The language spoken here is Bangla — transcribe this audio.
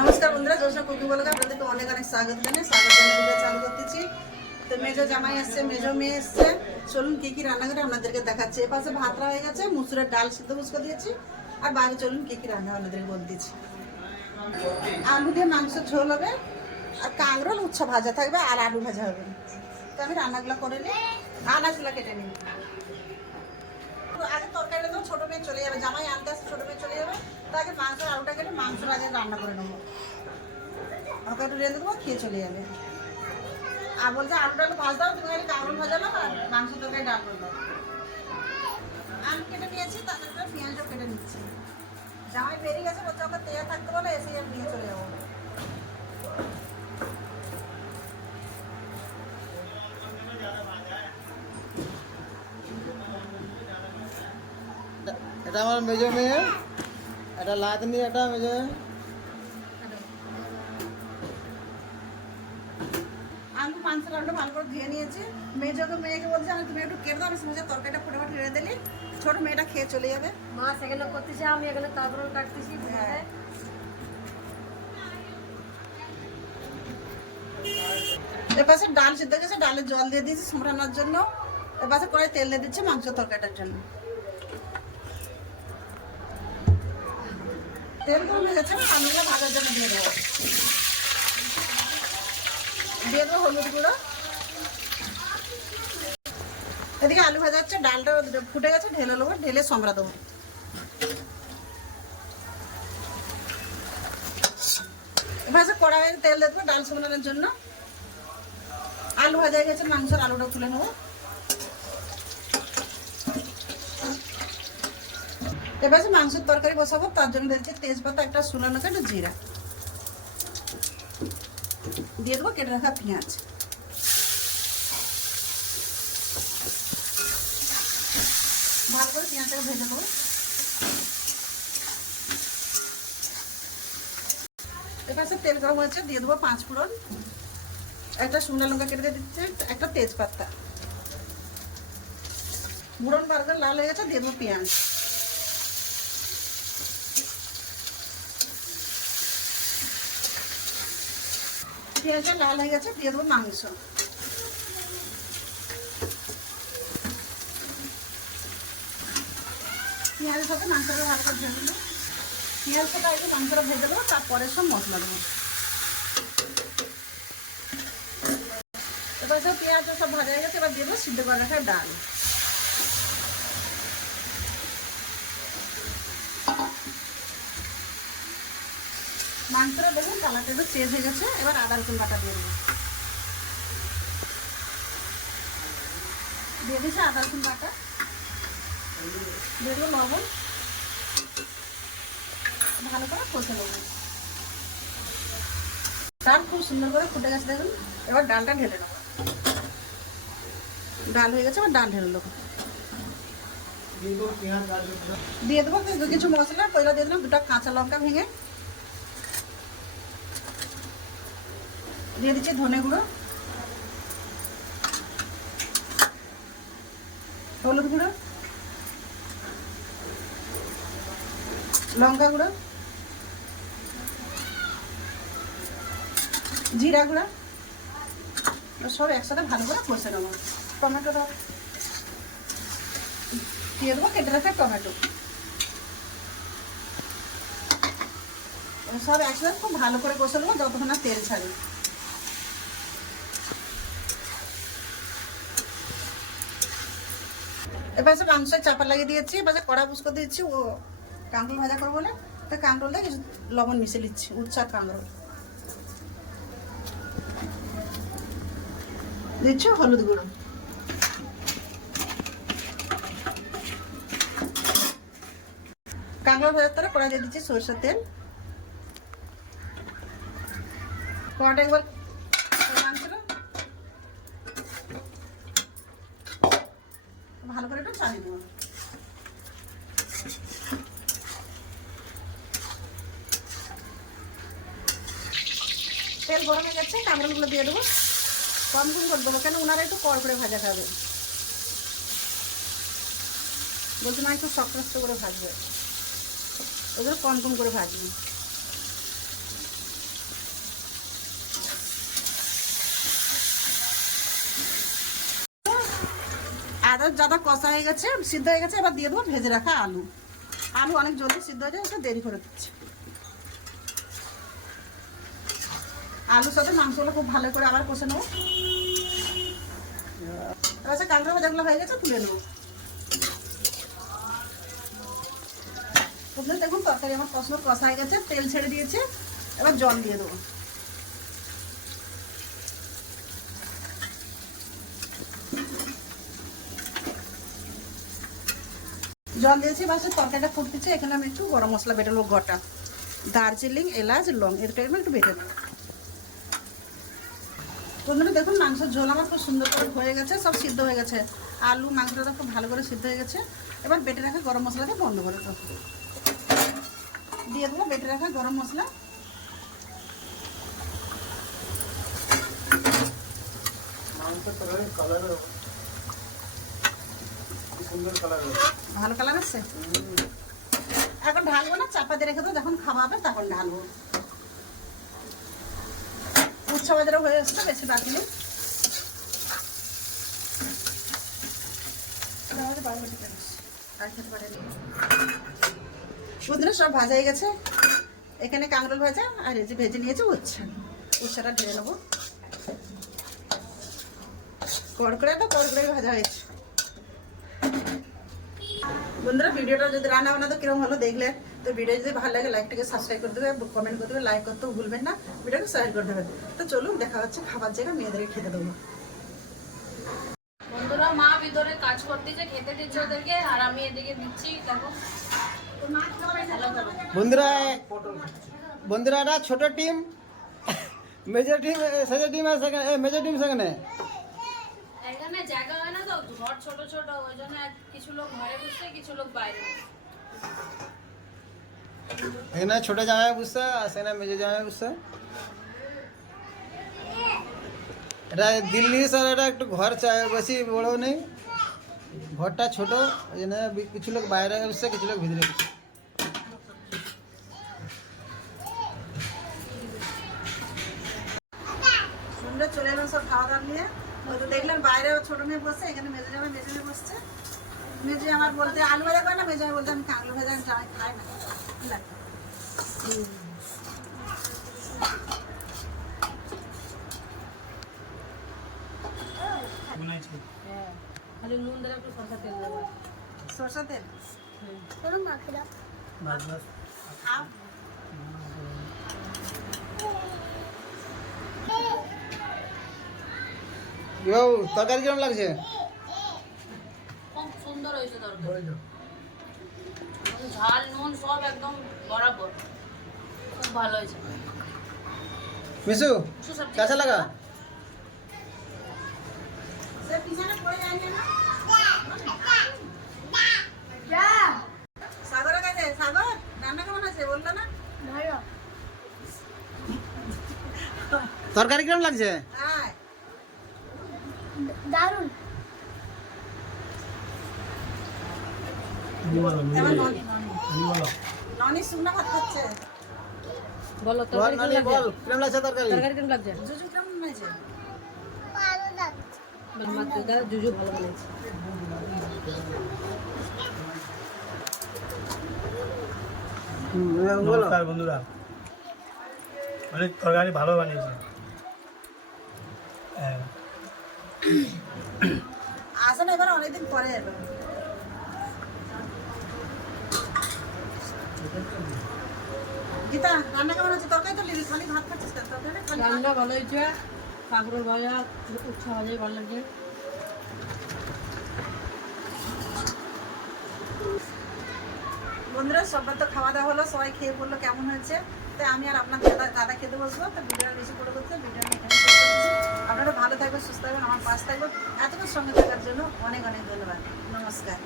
নমস্কার বন্ধুরা জোসা কুকি আপনাদেরকে অনেক অনেক স্বাগত জানাই, স্বাগত জানিয়ে চালু করতেছি। তো মেজো জামাই আসছে, মেজো মেয়ে এসছে। চলুন কি কি রান্না করে আপনাদেরকে দেখাচ্ছি। এপাশে ভাত হয়ে গেছে, মুসুরের ডাল সিদ্ধ বুঝকো দিয়েছি। আর বাইরে চলুন কি কি রান্না আপনাদেরকে বলে দিচ্ছি। আলু দিয়ে মাংস ঝোল হবে, আর কাঁকরোল উচ্ছ ভাজা থাকবে, আর আলু ভাজা হবে। তো আমি রান্নাগুলো করে নিই, আনাজগুলো কেটে নিই। আগে তরকারিটা তো ছোটো মেয়ে চলে যাবে, জামাই আনতে আসতে ছোটো মেয়ে চলে যাবে। তো আগে মাংসের আলুটা কেটে মাংসটা আগে রান্না করে নেব। ওকে একটু রেঁধে দেবো, খেয়ে চলে যাবে। আর বলছে, আলুটা একটু ভাজ দাও তুমি খালি কামড় ভাজা না আর মাংস তরকারি ডাল করে দাও আলু কেটে নিয়েছি তাদের পেঁয়াজও কেটে নিচ্ছি। জামাই বেরিয়ে গেছে, বলছে, ওকে তেয়া থাকতে বলে, এসে নিয়ে চলে যাব। এটা- আমার মেজো মেয়ে। এটা লাদনি এটা মেজো ভালো করে ধুয়ে নিয়েছি। মেয়েকে মেয়েকে বলছে আমি তুমি একটু কেটে দাও আমি তরকারিটা ফটাফট রেড়ে দিলি। ছোট মেয়েটা খেয়ে চলে যাবে। মা সেখানে করতেছে আমি এখানে তারপরে কাটতেছি হ্যাঁ। এপাশে ডাল সিদ্ধ গেছে ডালে জল দিয়ে দিয়েছি সুমরানোর জন্য। এপাশে কড়াই তেল দিয়ে দিচ্ছে মাংস তরকারিটার জন্য। তেল হয়ে গেছে আলুগুলো ভাজার জন্য দিয়ে দেবো। দিয়ে দেবো হলুদ গুঁড়ো। এদিকে আলু ভাজা হচ্ছে, ডালটা ফুটে গেছে, ঢেলে নেব, ঢেলে সমরা দেবো। এবার কড়াইয়ে তেল দেবো ডাল সামলানোর জন্য। আলু ভাজা গেছে, মাংসের আলুটা তুলে নেব। এবার যে মাংসের তরকারি বসাবো, তার জন্য দিচ্ছি তেজপাতা, একটা শুকনো একটা জিরা। দিয়ে দেবো কেটে রাখা পেঁয়াজ। ভালো করে পেঁয়াজটাকে ভেজে নেব। এবার সে তেল গরম হয়েছে, দিয়ে দেবো পাঁচ ফোড়ন, একটা শুকনো লঙ্কা কেটে দিচ্ছে, একটা তেজপাতা। মুড়ন বার্গার লাল হয়ে গেছে, দিয়ে দেবো পেঁয়াজ। পেঁয়াজটা লাল হয়ে গেছে, দিয়ে দেবো মাংস। পেঁয়াজের সাথে মাংসটা ভালো ভেজে দেবো পেঁয়াজটা একটু মাংসটা ভেজে দেবো তারপরে সব মশলা দেবো। এবার সব পেঁয়াজ সব ভাজা হয়ে গেছে, এবার দেবো সিদ্ধ করে ডাল। মাংসটা দেখুন কালারটা একটু চেঞ্জ হয়ে গেছে। এবার আদা রসুন বাটা দিয়ে দেবো। দিয়ে দিয়েছে আদা রসুন বাটা। দিয়ে দেবো লবণ। ভালো করে কষে নেব। ডাল খুব সুন্দর করে ফুটে গেছে, দেখুন। এবার ডালটা ঢেলে নেব ডাল হয়ে গেছে, এবার ডাল ঢেলে নেব দিয়ে দেবো কিছু- মশলা পয়লা দিয়ে দিলাম, দুটো কাঁচা লঙ্কা ভেঙে দিয়ে দিচ্ছি ধনে গুঁড়ো। হলুদ গুঁড়ো। লঙ্কা গুঁড়ো। জিরা গুঁড়ো। সব একসাথে ভালো করে কষে নেব। টমেটো দাও দিয়ে দেবো, কেটে রাখা টমেটো। সব একসাথে খুব ভালো করে কষে নেব, যতক্ষণ না তেল ছাড়ে। এবার সে মাংস চাপা লাগিয়ে দিয়েছি, এবার কড়া বুসকো দিয়েছি, ও কাঁকরোল ভাজা করব বলে, তো কাঁকরোল দিয়ে কিছু লবণ মিশে নিচ্ছি উচ্চার কাঁকরোল। দিচ্ছি হলুদ গুঁড়ো? কাঁকরোল ভাজার তারা কড়া দিয়ে দিচ্ছি সরষের তেল। কড়াটা একবার মাংসটা চালিয়ে দেবো তেল গরম যাচ্ছে কাঁকড়াগুলো দিয়ে দেবো। কম কম করে দেবো, কেন ওনারা একটু কড় করে ভাজা খাবে। বলছে না একটু শক্ত করে ভাজবে। ওগুলো কম কম করে ভাজবে। আদা যাদা কষা হয়ে গেছে, সিদ্ধ হয়ে গেছে, এবার দিয়ে দেবো ভেজে রাখা আলু। আলু অনেক জলদি সিদ্ধ হয়ে যায় একটু দেরি করে দিচ্ছে। আলুর সাথে মাংসগুলো খুব ভালো করে আবার কষে নেব। আচ্ছা কাঁকড়া ভাজাগুলো হয়ে গেছে, তুলে নেব। দেখুন তরকারি আমার কষনো কষা হয়ে গেছে, তেল ছেড়ে দিয়েছে, এবার জল দিয়ে দেবো। জল দিয়েছি, বাসে তরকারিটা ফুটতেছে, এখানে আমি একটু গরম মশলা বেটে নেব গোটা। দার্জিলিং, এলাচ, লং এর টাইমে একটু বেটে দেবো বন্ধুরা, দেখুন, মাংসের ঝোল আমার খুব সুন্দর করে হয়ে গেছে, সব সিদ্ধ হয়ে গেছে। আলু, মাংসটা তো খুব ভালো করে সিদ্ধ হয়ে গেছে। এবার বেটে রাখা গরম মশলা দিয়ে বন্ধ করে দেবো। দিয়ে দেবো বেটে রাখা গরম মশলা। মাংসের তরকারি কালার সুন্দর কালার ভালো কালার আছে? এখন ঢালবো না, চাপাতে রেখে দেবো, যখন খাওয়া হবে তখন ঢালবো। বাজারও হয়ে এসছে, বেশি বাকি নেই। বন্ধুরা, সব ভাজা হয়ে গেছে। এখানে কাঁকরোল ভাজা আর এই যে ভেজে নিয়েছে উচ্ছা। উচ্ছাটা ঢেলে নেব। কড়কড়া তো কড়কড়াই ভাজা হয়েছে। বন্ধুরা ভিডিওটা যদি রান্না বান্না কীরকম হলো দেখলে তো ভিডিও যদি ভালো লাগে লাইকটাকে সাবস্ক্রাইব করে দেবে কমেন্ট করে দেবে লাইক করতেও ভুলবেন না ভিডিওকে শেয়ার করে দেবে। তো চলুন দেখা হচ্ছে খাবার জায়গা মেয়েদেরকে খেতে দেবো। বন্ধুরা মা ভিতরে কাজ করতেছে খেতে দিচ্ছে ওদেরকে আর আমি এদিকে দিচ্ছি দেখো। বন্ধুরা বন্ধুরা একটা ছোট টিম মেজর টিম সেজর টিম সেখানে মেজর টিম সেখানে এখানে জায়গা হয় না তো ঘর ছোট ছোট ওই জন্য কিছু লোক ঘরে বসছে কিছু লোক বাইরে বসছে। এখানে ছোট জামাই বুঝছে আর সেখানে মেজর জামাই বুঝছে এটা দিল্লি স্যার এটা একটু ঘর চাই বেশি বড় নেই। ঘরটা ছোট ওই জন্য বি- কিছু লোক বাইরে বসছে কিছু লোক ভিতরে বসছে সুন্দর চলে এলাম সব খাওয়া দাওয়া নিয়ে। ওই তো দেখলেন বাইরে ছোট মেয়ে বসছে এখানে মেজো জামাই মেজো মেয়ে বসছে। মেজো আমার বলতে আলু ভাজা করে না মেজো বলতে আমি আলু ভাজা আমি খাই না। খালি নুন দেবে একটু সরষা তেল দেবো। সরষা তেল? বাস বাস খাও। তরকারি কিরম লাগছে? সুন্দর হয়েছে তরকারি। ঝাল নুন সব একদম সাগর কেমন আছে না? তরকারি কেমন লাগছে? বলো তরকারি নানি লাগছে? তরকারি? কেমন লাগছে? জুজু কেমন ভালো লাগছে মাত্র জুজু ভালো বানিয়েছে নমস্কার বন্ধুরা। অনেক তরকারি ভালো বানিয়েছে। হ্যাঁ। আসে না এবার অনেকদিন পরে এলো। গীতা রান্না কেমন তরকারি তো লিবি খালি ভাত খাচ্ছিস কেন? তরকারি খালি ভাত। রান্না ভালো হয়েছে। কাঁকড়োর ভাজা উচ্ছা ভাজাই ভালো লাগছে বন্ধুরা সবার তো খাওয়া দাওয়া হলো সবাই খেয়ে বলল কেমন হয়েছে। তাই আমি আর আপনার দাদা দাদা খেতে বসবো তো ভিডিওটা বেশি করে করতে ভিডিও আমি এখানে আপনারা ভালো থাকবেন সুস্থ থাকবেন আমার পাশ থাকবেন। এতক্ষণ সঙ্গে থাকার জন্য অনেক অনেক ধন্যবাদ। নমস্কার।